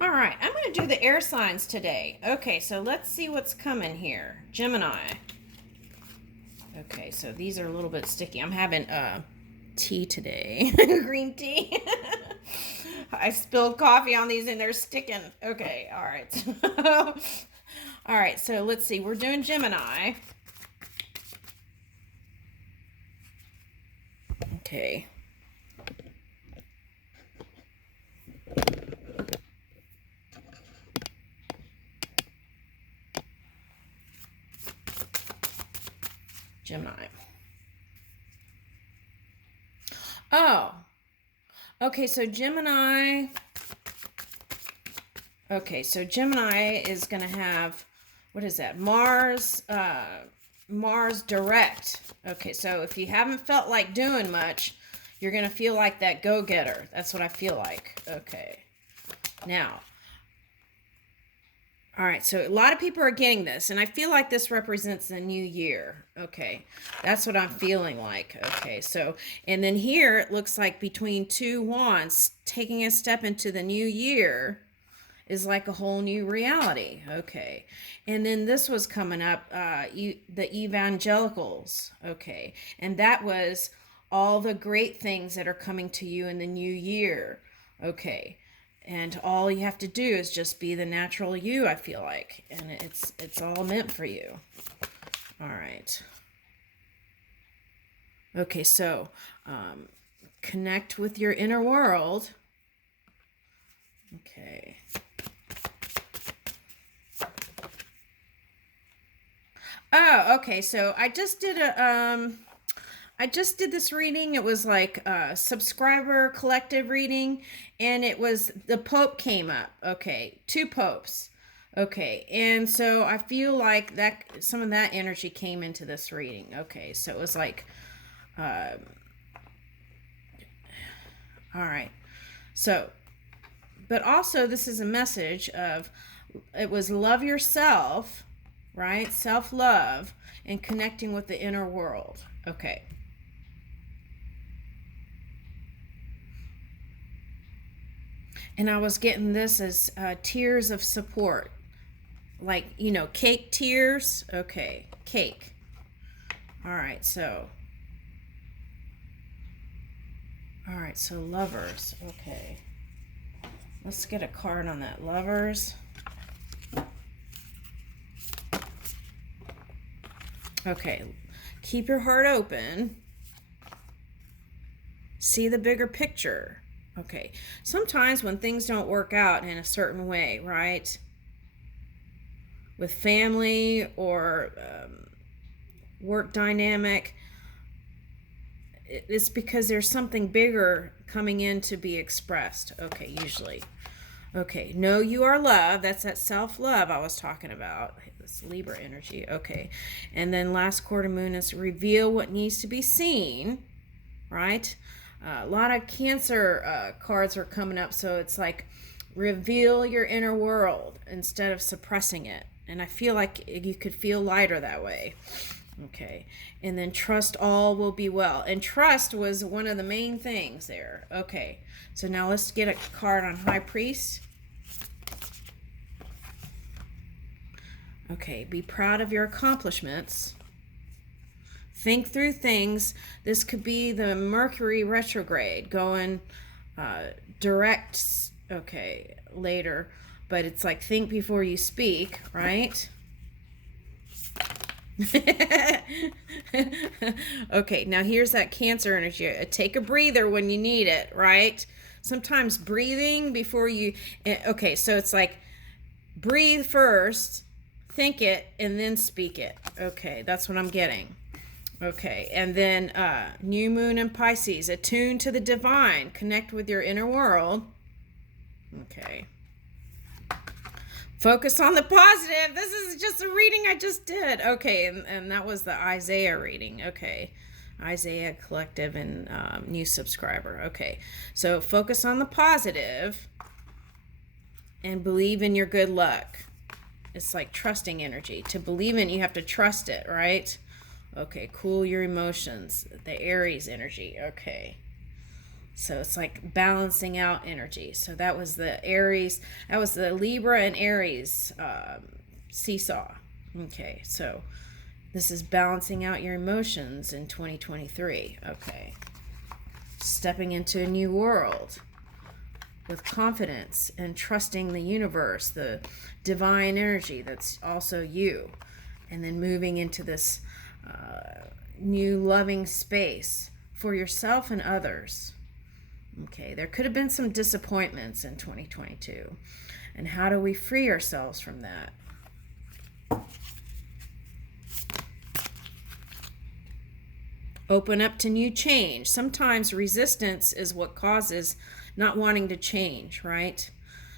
All right, I'm going to do the air signs today. Okay, so let's see what's coming here. Gemini. Okay, so these are a little bit sticky. I'm having tea today. Green tea. I spilled coffee on these and they're sticking. Okay, all right. All right, so let's see. We're doing Gemini. Okay. Gemini. Oh, okay, so Gemini. Okay, so Gemini is going to have, what is that? Mars direct. Okay, so if you haven't felt like doing much, you're going to feel like that go-getter. That's what I feel like. Okay. Now, all right, so a lot of people are getting this, and I feel like this represents the new year. Okay, that's what I'm feeling like. Okay, so, and then here it looks like between two wands, taking a step into the new year is like a whole new reality. Okay, and then this was coming up, the evangelicals. Okay, and that was all the great things that are coming to you in the new year. Okay, and all you have to do is just be the natural you, I feel like, and it's all meant for you. All right. Okay, so connect with your inner world. Okay. Oh, okay. So I just did this reading. It was like a subscriber collective reading, and it was the Pope came up. Okay, two popes. Okay, and so I feel like that some of that energy came into this reading. Okay, so it was like, all right. So, but also this is a message of, it was love yourself, right? Self-love and connecting with the inner world. Okay. And I was getting this as tears of support. Like, cake tears. Okay, cake. All right, so. All right, so lovers. Okay. Let's get a card on that. Lovers. Okay, keep your heart open. See the bigger picture. Okay, sometimes when things don't work out in a certain way, right? With family or work dynamic, it's because there's something bigger coming in to be expressed. Okay, usually. Okay, know you are loved. That's that self-love I was talking about. This Libra energy. Okay, and then last quarter moon is reveal what needs to be seen, right? A lot of Cancer cards are coming up, so it's like reveal your inner world instead of suppressing it. And I feel like you could feel lighter that way. Okay, and then trust all will be well. And trust was one of the main things there. Okay, so now let's get a card on High Priest. Okay, be proud of your accomplishments. Think through things. This could be the Mercury retrograde going direct, okay, later. But it's like think before you speak, right? Okay, now here's that Cancer energy. Take a breather when you need it, right? Sometimes breathing before you... Okay, so it's like breathe first, think it, and then speak it. Okay, that's what I'm getting. Okay, and then new moon in Pisces. Attune to the divine. Connect with your inner world. Okay. Focus on the positive. This is just a reading I just did. Okay, and that was the Isaiah reading. Okay, Isaiah Collective and new subscriber. Okay, so focus on the positive and believe in your good luck. It's like trusting energy. To believe in, you have to trust it, right? Okay, cool your emotions. The Aries energy. Okay. So it's like balancing out energy. So that was the Aries, that was the Libra and Aries seesaw. Okay, so this is balancing out your emotions in 2023. Okay. Stepping into a new world with confidence and trusting the universe, the divine energy that's also you. And then moving into this new loving space for yourself and others. Okay, there could have been some disappointments in 2022. And how do we free ourselves from that? Open up to new change. Sometimes resistance is what causes not wanting to change, right?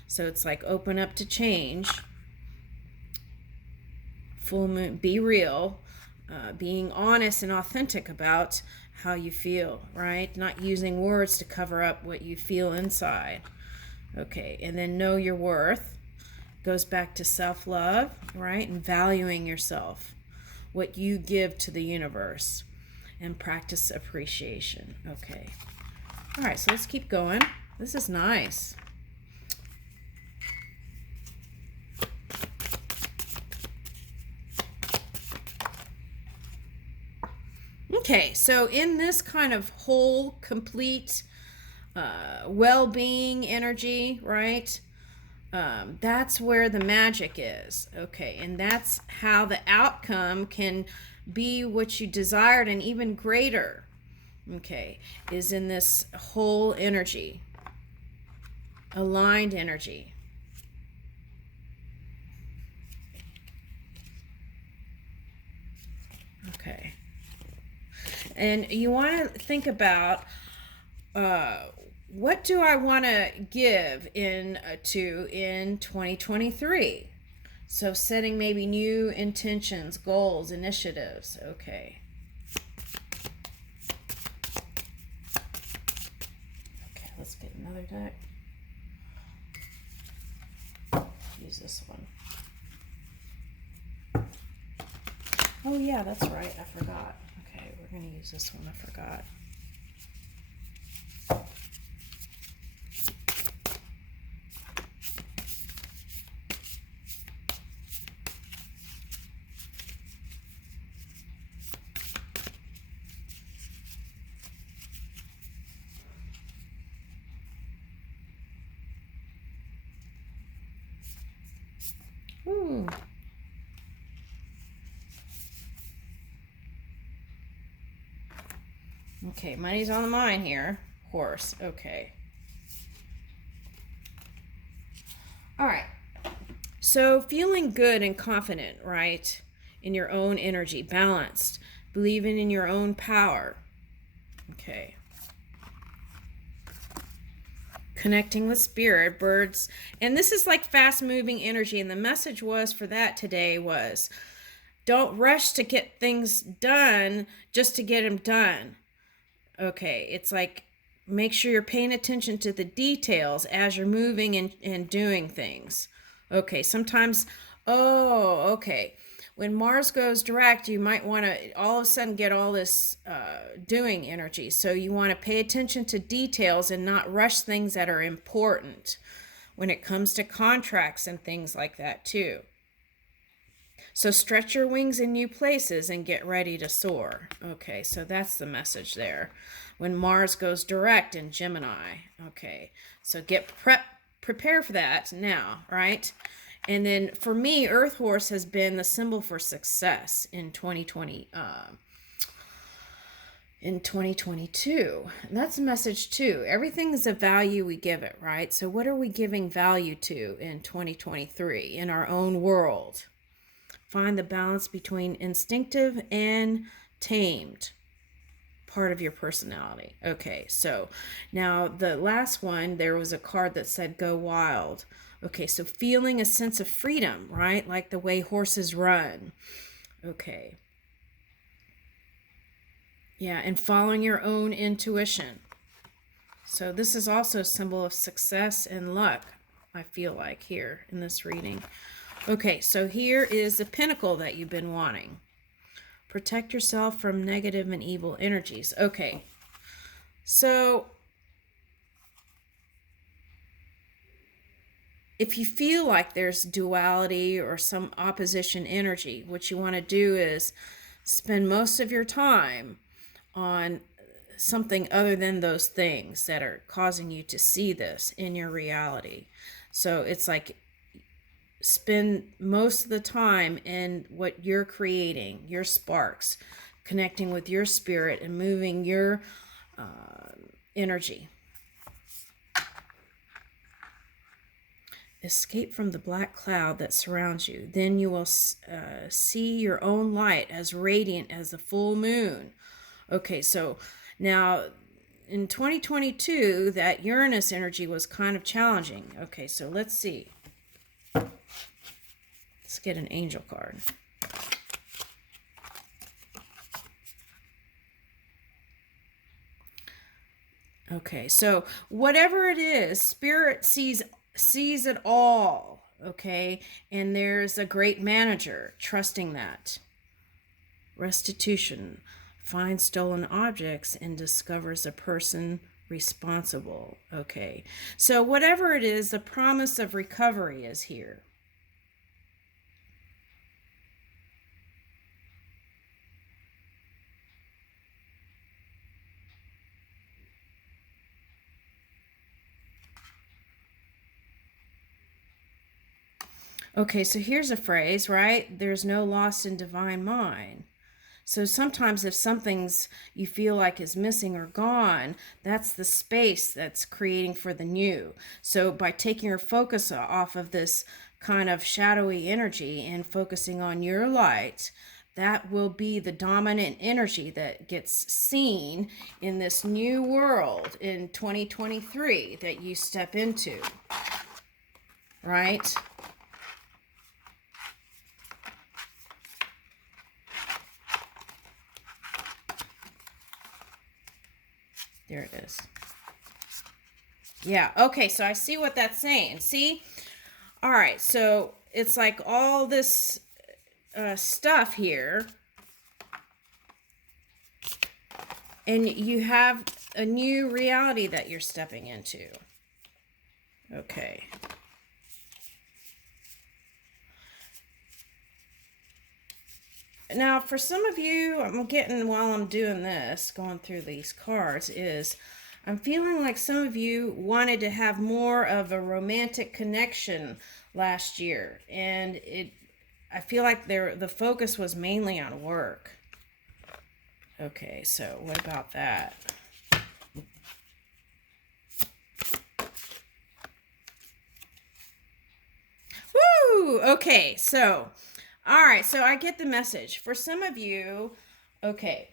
So it's like open up to change. Full moon, be real, being honest and authentic about how you feel, right? Not using words to cover up what you feel inside. Okay, and then know your worth. Goes back to self-love, right? And valuing yourself, what you give to the universe, and practice appreciation. Okay. All right, so let's keep going. This is nice. Okay, so in this kind of whole, complete, well-being energy, right? That's where the magic is. Okay, and that's how the outcome can be what you desired and even greater. Okay, is in this whole energy, aligned energy. Okay. And you want to think about what do I want to give in 2023? So setting maybe new intentions, goals, initiatives. Okay. Okay, let's get another deck. Use this one. Oh yeah, that's right. I forgot. Okay, we're going to use this one. I forgot. Ooh. Okay, money's on the mind here. Horse. Okay. All right. So feeling good and confident, right? In your own energy, balanced, believing in your own power. Okay. Connecting with spirit, birds. And this is like fast moving energy. And the message was for that today was don't rush to get things done just to get them done. Okay, it's like make sure you're paying attention to the details as you're moving and doing things. Okay, sometimes, okay. When Mars goes direct, you might want to all of a sudden get all this doing energy. So you want to pay attention to details and not rush things that are important when it comes to contracts and things like that too. So stretch your wings in new places and get ready to soar. Okay, so that's the message there. When Mars goes direct in Gemini. Okay, so prepare for that now, right? And then for me, Earth Horse has been the symbol for success in 2022. And that's a message too. Everything is a value we give it, right? So what are we giving value to in 2023 in our own world? Find the balance between instinctive and tamed part of your personality. Okay, so now the last one, there was a card that said go wild. Okay, so feeling a sense of freedom, right? Like the way horses run. Okay. Yeah, and following your own intuition. So this is also a symbol of success and luck, I feel like, here in this reading. Okay, so here is the pinnacle that you've been wanting. Protect yourself from negative and evil energies. Okay, so if you feel like there's duality or some opposition energy, what you want to do is spend most of your time on something other than those things that are causing you to see this in your reality. So it's like spend most of the time in what you're creating, your sparks, connecting with your spirit and moving your energy. Escape from the black cloud that surrounds you. Then you will see your own light as radiant as the full moon. Okay, so now in 2022, that Uranus energy was kind of challenging. Okay, so let's see. Let's get an angel card. Okay, so whatever it is, Spirit sees it all, okay? And there's a great manager trusting that. Restitution. Finds stolen objects and discovers a person responsible. Okay, so whatever it is, the promise of recovery is here. Okay, so here's a phrase, right? There's no loss in divine mind. So sometimes if something's you feel like is missing or gone, that's the space that's creating for the new. So by taking your focus off of this kind of shadowy energy and focusing on your light, that will be the dominant energy that gets seen in this new world in 2023 that you step into, right? There it is. Yeah, okay, so I see what that's saying. See? All right, so it's like all this stuff here. And you have a new reality that you're stepping into. Okay. Now, for some of you, I'm getting while I'm doing this, going through these cards, is I'm feeling like some of you wanted to have more of a romantic connection last year. And I feel like the focus was mainly on work. Okay, so what about that? Woo! Okay, so... all right, so I get the message. For some of you, okay.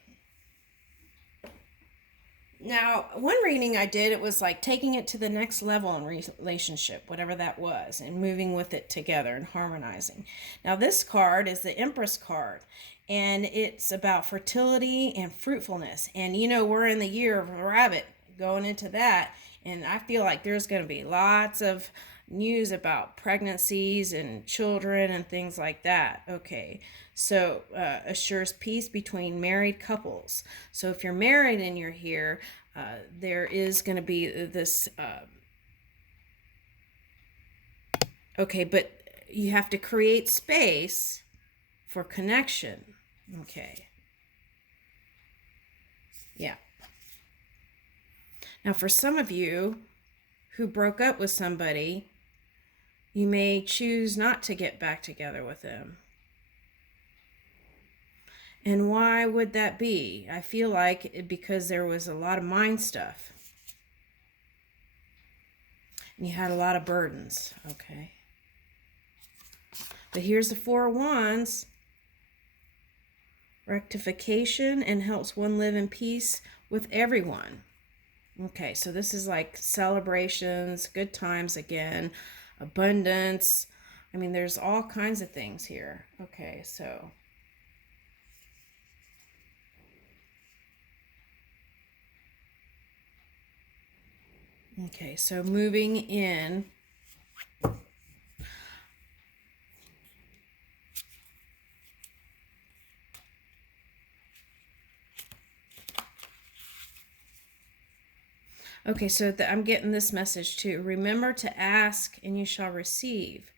Now, one reading I did, it was like taking it to the next level in relationship, whatever that was, and moving with it together and harmonizing. Now, this card is the Empress card, and it's about fertility and fruitfulness. And, you know, we're in the year of the rabbit going into that, and I feel like there's going to be lots of news about pregnancies and children and things like that. Okay, so assures peace between married couples. So if you're married and you're here, there is going to be this okay, but you have to create space for connection. Okay, yeah. Now for some of you who broke up with somebody, you may choose not to get back together with them. And why would that be? I feel like because there was a lot of mind stuff. And you had a lot of burdens, okay? But here's the Four of Wands. Rectification and helps one live in peace with everyone. Okay, so this is like celebrations, good times again, abundance. I mean, there's all kinds of things here. Okay, so moving in. Okay, so I'm getting this message too. Remember to ask and you shall receive.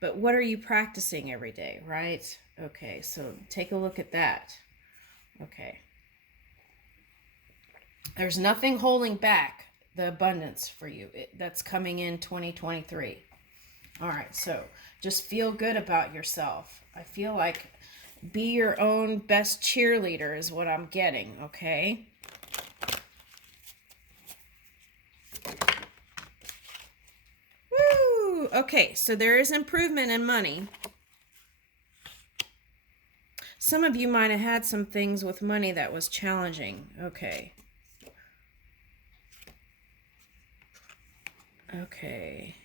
But what are you practicing every day, right? Okay, so take a look at that. Okay. There's nothing holding back the abundance for you that's coming in 2023. All right, so just feel good about yourself. I feel like be your own best cheerleader is what I'm getting, okay? Woo! Okay, so there is improvement in money. Some of you might have had some things with money that was challenging. Okay. Okay.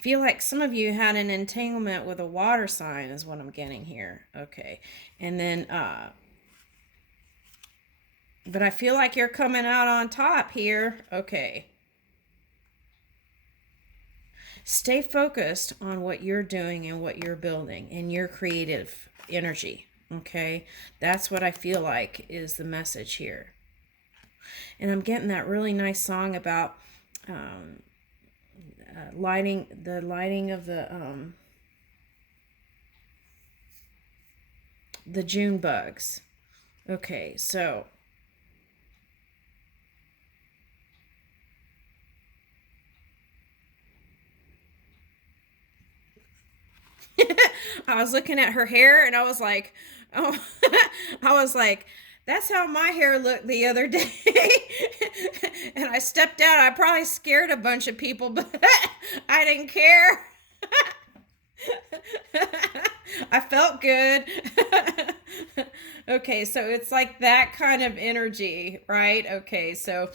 Feel like some of you had an entanglement with a water sign is what I'm getting here. Okay. And then, but I feel like you're coming out on top here. Okay. Stay focused on what you're doing and what you're building and your creative energy. Okay. That's what I feel like is the message here. And I'm getting that really nice song about lighting of the June bugs. Okay, so I was looking at her hair and I was like, oh, I was like, that's how my hair looked the other day. And I stepped out. I probably scared a bunch of people, but I didn't care. I felt good. Okay, so it's like that kind of energy, right? Okay, so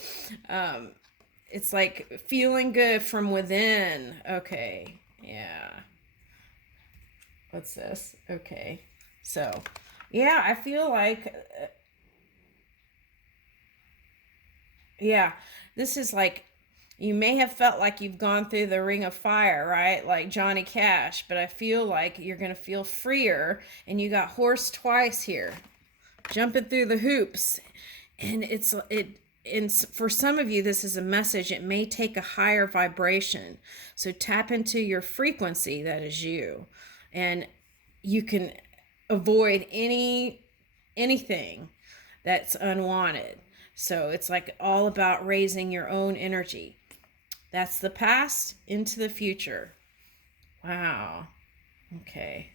it's like feeling good from within. Okay, yeah. What's this? Okay, so yeah, I feel like, yeah, this is like you may have felt like you've gone through the ring of fire, right? Like Johnny Cash, but I feel like you're going to feel freer and you got horse twice here. Jumping through the hoops. And and for some of you this is a message. It may take a higher vibration. So tap into your frequency that is you. And you can avoid anything that's unwanted. So it's like all about raising your own energy. That's the past into the future. Wow. Okay.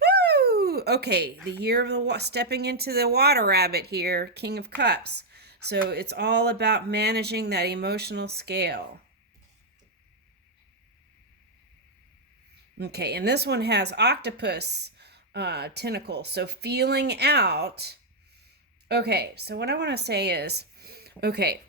Woo! Okay, the year of the stepping into the water rabbit here, King of Cups. So it's all about managing that emotional scale. Okay, and this one has octopus tentacles. So feeling out. Okay, so what I want to say is, okay,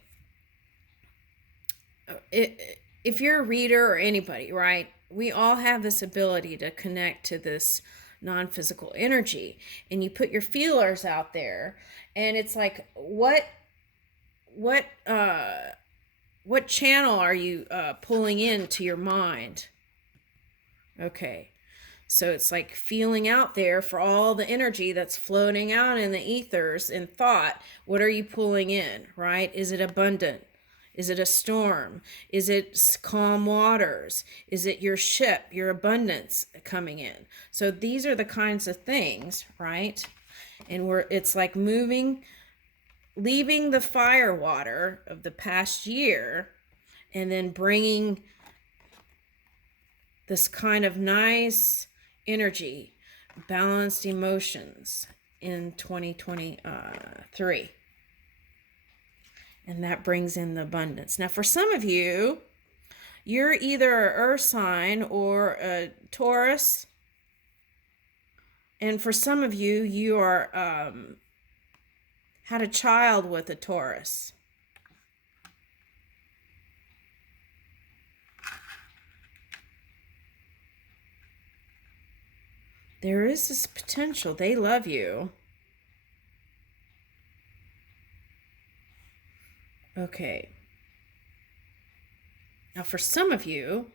if you're a reader or anybody, right, we all have this ability to connect to this non-physical energy, and you put your feelers out there, and it's like what channel are you pulling into your mind? Okay, so it's like feeling out there for all the energy that's floating out in the ethers in thought. What are you pulling in, right? Is it abundant? Is it a storm? Is it calm waters? Is it your ship, your abundance coming in? So these are the kinds of things, right? And it's like leaving the fire water of the past year and then bringing this kind of nice energy, balanced emotions in 2023. And that brings in the abundance. Now, for some of you, you're either an earth sign or a Taurus. And for some of you, you are had a child with a Taurus. There is this potential. They love you. Okay. Now, for some of you,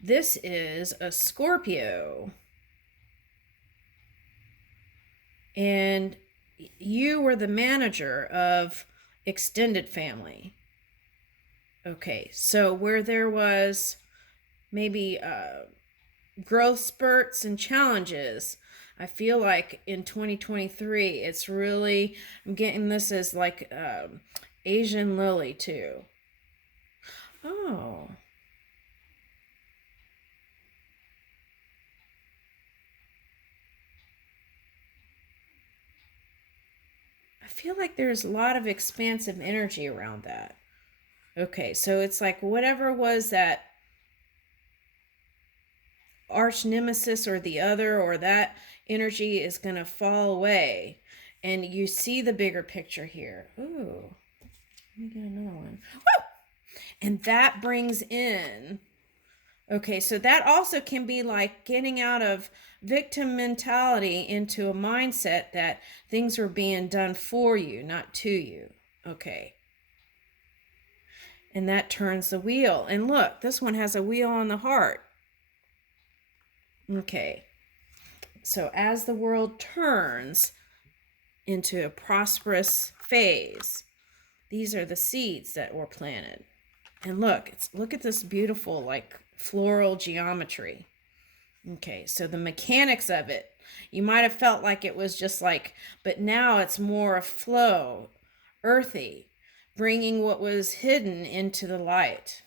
this is a Scorpio. And you were the manager of extended family. Okay, so where there was maybe growth spurts and challenges, I feel like in 2023, it's really, I'm getting this as like Asian lily too. Oh, I feel like there's a lot of expansive energy around that. Okay, so it's like whatever was that arch nemesis or the other, or that energy is going to fall away. And you see the bigger picture here. Ooh, let me get another one. Woo! And that brings in, okay, so that also can be like getting out of victim mentality into a mindset that things are being done for you, not to you. Okay. And that turns the wheel. And look, this one has a wheel on the heart. Okay. So as the world turns into a prosperous phase, these are the seeds that were planted. And look at this beautiful like floral geometry. Okay, so the mechanics of it, you might have felt like it was just like, but now it's more a flow, earthy, bringing what was hidden into the light.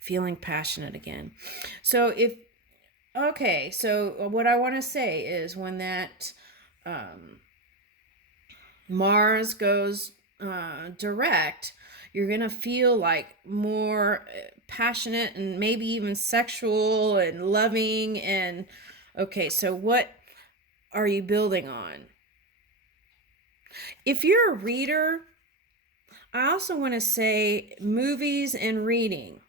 Feeling passionate again. So what I want to say is when that Mars goes direct, you're going to feel like more passionate and maybe even sexual and loving. And okay, so what are you building on? If you're a reader, I also want to say movies and reading.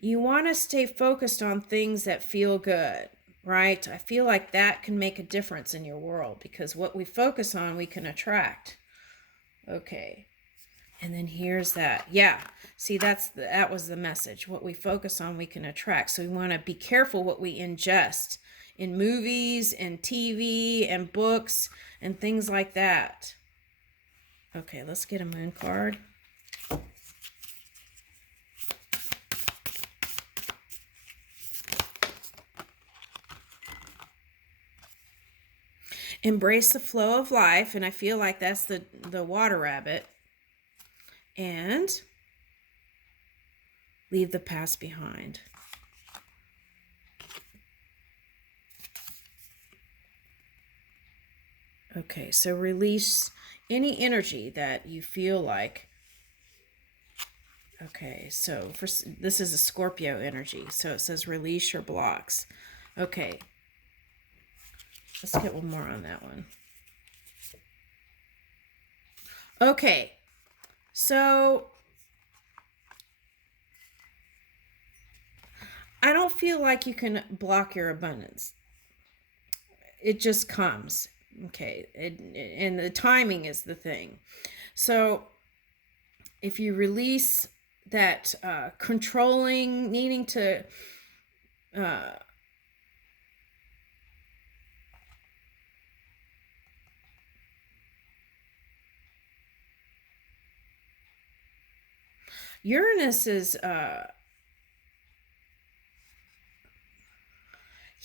You want to stay focused on things that feel good, right? I feel like that can make a difference in your world because what we focus on, we can attract. Okay. And then here's that. Yeah. See, that was the message. What we focus on, we can attract. So we want to be careful what we ingest in movies and TV and books and things like that. Okay, let's get a moon card. Embrace the flow of life, and I feel like that's the water rabbit. And leave the past behind. Okay, so release any energy that you feel like. Okay, so this is a Scorpio energy, so it says release your blocks. Okay, let's get one more on that one. Okay, so I don't feel like you can block your abundance. It just comes. Okay, and the timing is the thing. So if you release that controlling, needing to Uranus is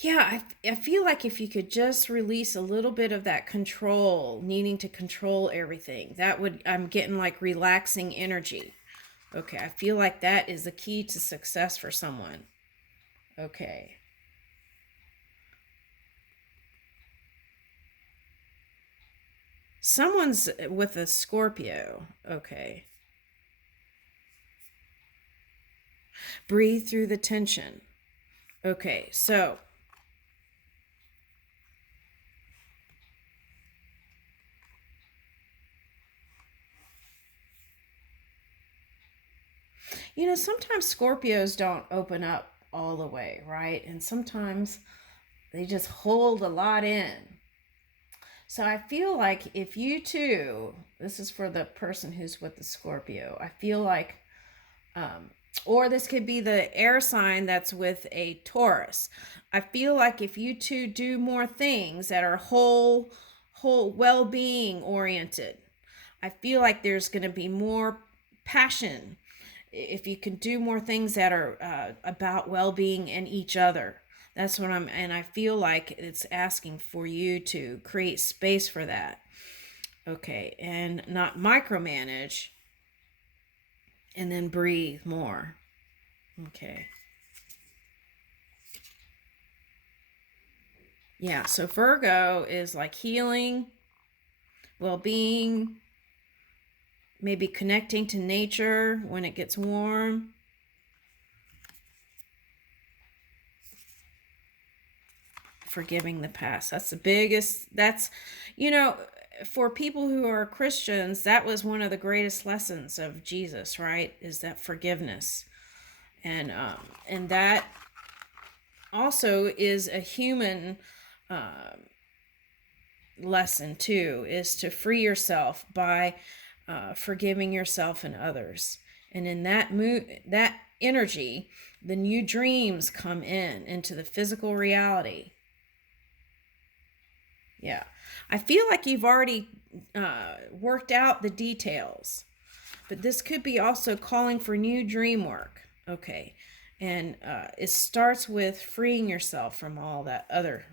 yeah, I feel like if you could just release a little bit of that control, needing to control everything, that would, I'm getting like relaxing energy. Okay, I feel like that is the key to success for someone. Okay. Someone's with a Scorpio. Okay. Breathe through the tension. Okay, so sometimes Scorpios don't open up all the way, right? And sometimes they just hold a lot in. So I feel like if you too, this is for the person who's with the Scorpio, I feel like Or this could be the air sign that's with a Taurus. I feel like if you two do more things that are whole well-being oriented, I feel like there's going to be more passion if you can do more things that are about well-being and each other. That's what and I feel like it's asking for you to create space for that. Okay, and not micromanage, and then breathe more. Okay. Yeah, so Virgo is like healing, well-being, maybe connecting to nature when it gets warm. Forgiving the past. That's the biggest, for people who are Christians, that was one of the greatest lessons of Jesus, right? Is that forgiveness. And that also is a human lesson too, is to free yourself by forgiving yourself and others. And in that energy, the new dreams come into the physical reality. Yeah. I feel like you've already worked out the details, but this could be also calling for new dream work. Okay. And it starts with freeing yourself from all that other.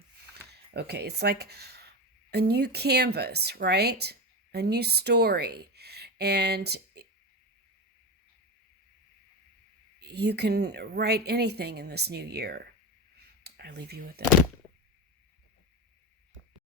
Okay. It's like a new canvas, right? A new story. And you can write anything in this new year. I leave you with that.